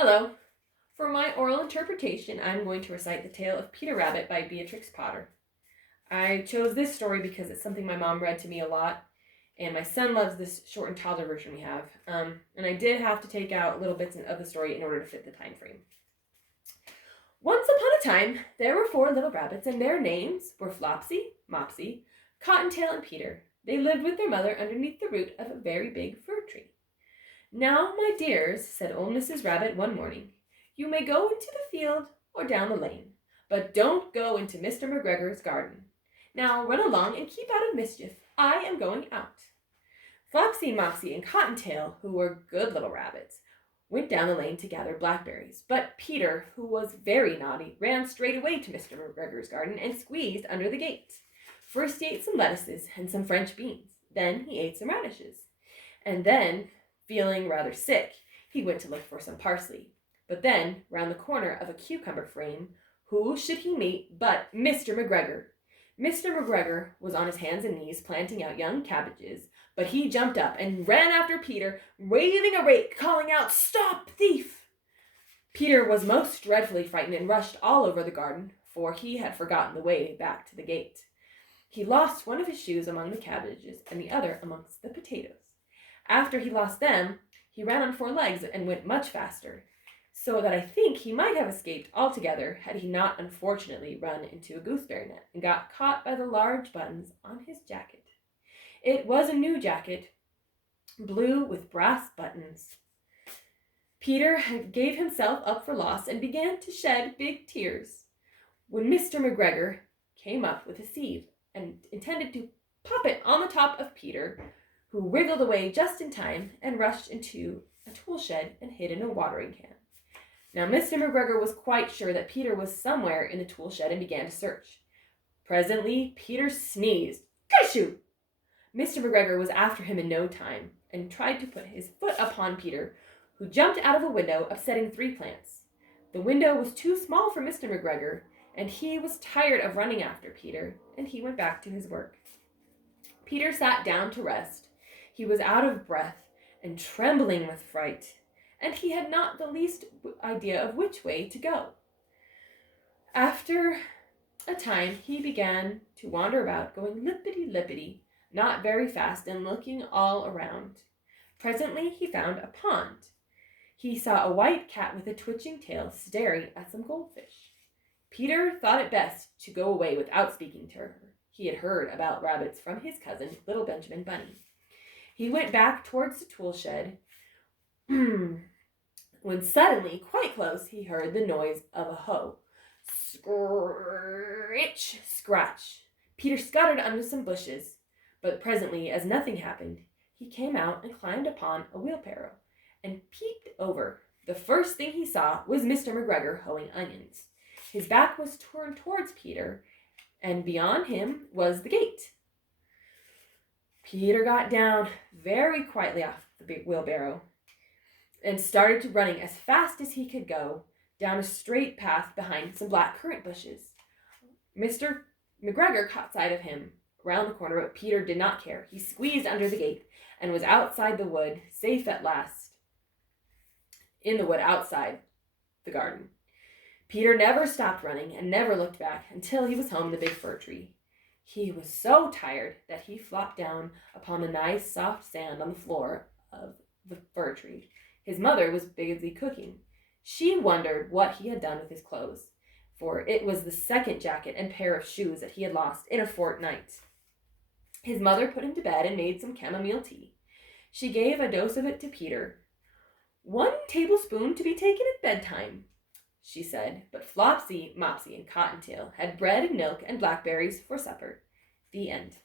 Hello. For my oral interpretation, I'm going to recite The Tale of Peter Rabbit by Beatrix Potter. I chose this story because it's something my mom read to me a lot, and my son loves this shortened toddler version we have. And I did have to take out little bits of the story in order to fit the time frame. Once upon a time, there were 4 little rabbits, and their names were Flopsy, Mopsy, Cottontail, and Peter. They lived with their mother underneath the root of a very big fir tree. "Now, my dears," said old Mrs. Rabbit one morning, "you may go into the field or down the lane, but don't go into Mr. McGregor's garden. Now run along and keep out of mischief. I am going out." Flopsy, Mopsy, and Cottontail, who were good little rabbits, went down the lane to gather blackberries, but Peter, who was very naughty, ran straight away to Mr. McGregor's garden and squeezed under the gate. First he ate some lettuces and some French beans. Then he ate some radishes. And then, feeling rather sick, he went to look for some parsley. But then, round the corner of a cucumber frame, who should he meet but Mr. McGregor? Mr. McGregor was on his hands and knees planting out young cabbages, but he jumped up and ran after Peter, waving a rake, calling out, "Stop, thief!" Peter was most dreadfully frightened and rushed all over the garden, for he had forgotten the way back to the gate. He lost one of his shoes among the cabbages and the other amongst the potatoes. After he lost them, he ran on 4 legs and went much faster, so that I think he might have escaped altogether had he not unfortunately run into a gooseberry net and got caught by the large buttons on his jacket. It was a new jacket, blue with brass buttons. Peter gave himself up for lost and began to shed big tears, when Mr. McGregor came up with a sieve and intended to pop it on the top of Peter, who wriggled away just in time and rushed into a tool shed and hid in a watering can. Now Mr. McGregor was quite sure that Peter was somewhere in the tool shed and began to search. Presently Peter sneezed. "Kershoo!" Mr. McGregor was after him in no time and tried to put his foot upon Peter, who jumped out of a window, upsetting 3 plants. The window was too small for Mr. McGregor, and he was tired of running after Peter, and he went back to his work. Peter sat down to rest. He was out of breath and trembling with fright, and he had not the least idea of which way to go. After a time he began to wander about, going lippity-lippity, not very fast, and looking all around. Presently he found a pond. He saw a white cat with a twitching tail staring at some goldfish. Peter thought it best to go away without speaking to her. He had heard about rabbits from his cousin, little Benjamin Bunny. He went back towards the tool shed, when suddenly, quite close, he heard the noise of a hoe. Scritch, scratch. Peter scuttered under some bushes, but presently, as nothing happened, he came out and climbed upon a wheelbarrow and peeped over. The first thing he saw was Mr. McGregor hoeing onions. His back was turned towards Peter, and beyond him was the gate. Peter got down very quietly off the big wheelbarrow and started running as fast as he could go down a straight path behind some black currant bushes. Mr. McGregor caught sight of him round the corner, but Peter did not care. He squeezed under the gate and was outside the wood, safe at last, in the wood outside the garden. Peter never stopped running and never looked back until he was home in the big fir tree. He was so tired that he flopped down upon the nice soft sand on the floor of the fir tree. His mother was busy cooking. She wondered what he had done with his clothes, for it was the second jacket and pair of shoes that he had lost in a fortnight. His mother put him to bed and made some chamomile tea. She gave a dose of it to Peter. "1 tablespoon to be taken at bedtime," she said, but Flopsy, Mopsy, and Cottontail had bread and milk and blackberries for supper. The end.